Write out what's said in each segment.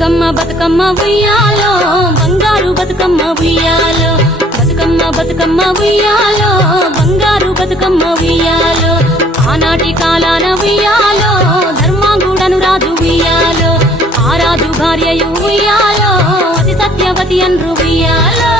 బతుకమ్మ బతుకమ్మ ఉయ్యాలో బంగారు బతుకమ్మ ఉయ్యాలో బతుకమ్మ బతుకమ్మ ఉయ్యాలో బంగారు బతుకమ్మ ఉయ్యాలో ఆనాటి కాలాన ఉయ్యాలో ధర్మాంగుడను రాజు ఉయ్యాలో ఆ రాజు భార్యయు ఉయ్యాలో అతి సత్యవతి అన్రు ఉయ్యాలో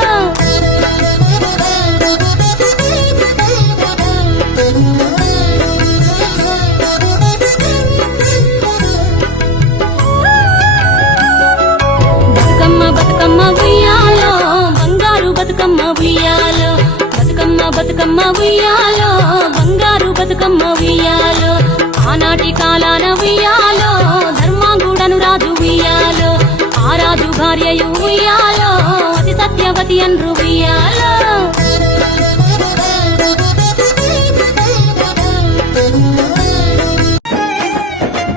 బతుకమ్మ ఉయ్యాలో బంగారు బతుకమ్మ ఉయ్యాలో బతుకమ్మ బతుకమ్మ ఉయ్యాలో బంగారు బతుకమ్మ ఉయ్యాలో ఆనాటి కాలాన ఉయ్యాలో ధర్మాంగుడను రాజు ఉయ్యాలో ఆ రాజు భార్యయు ఉయ్యాలో అతి సత్యవతి అన్రు ఉయ్యాలో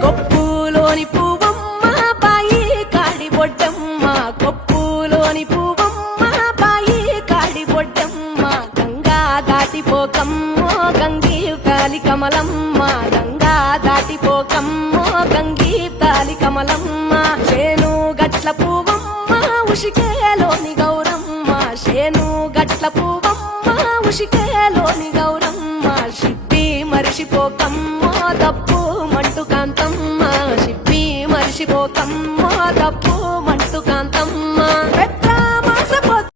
కొప్పులోని పువ్వమ్మ బాయి కాడి బొడ్డమ్మ కొప్పులోని పువ్వమ్మ బాయి కాడి బొడ్డమ్మ గంగా దాటిపోకమ్మో గంగీ తాలి కమలమ్మ గంగా దాటిపోకమ్మో గంగీ తాలి కమలమ్మ శేను గట్ల పువ్వమ్మ ఉషికేలోని గౌరమ్మ శేను గట్ల పువ్వమ్మ ఉషికేలోని గౌరమ్మ షిప్పి మరిషిపోకమ్మో తప్పు మంటు కాంతమ్మ షిప్పి మరిషిపోకమ్మో తప్పు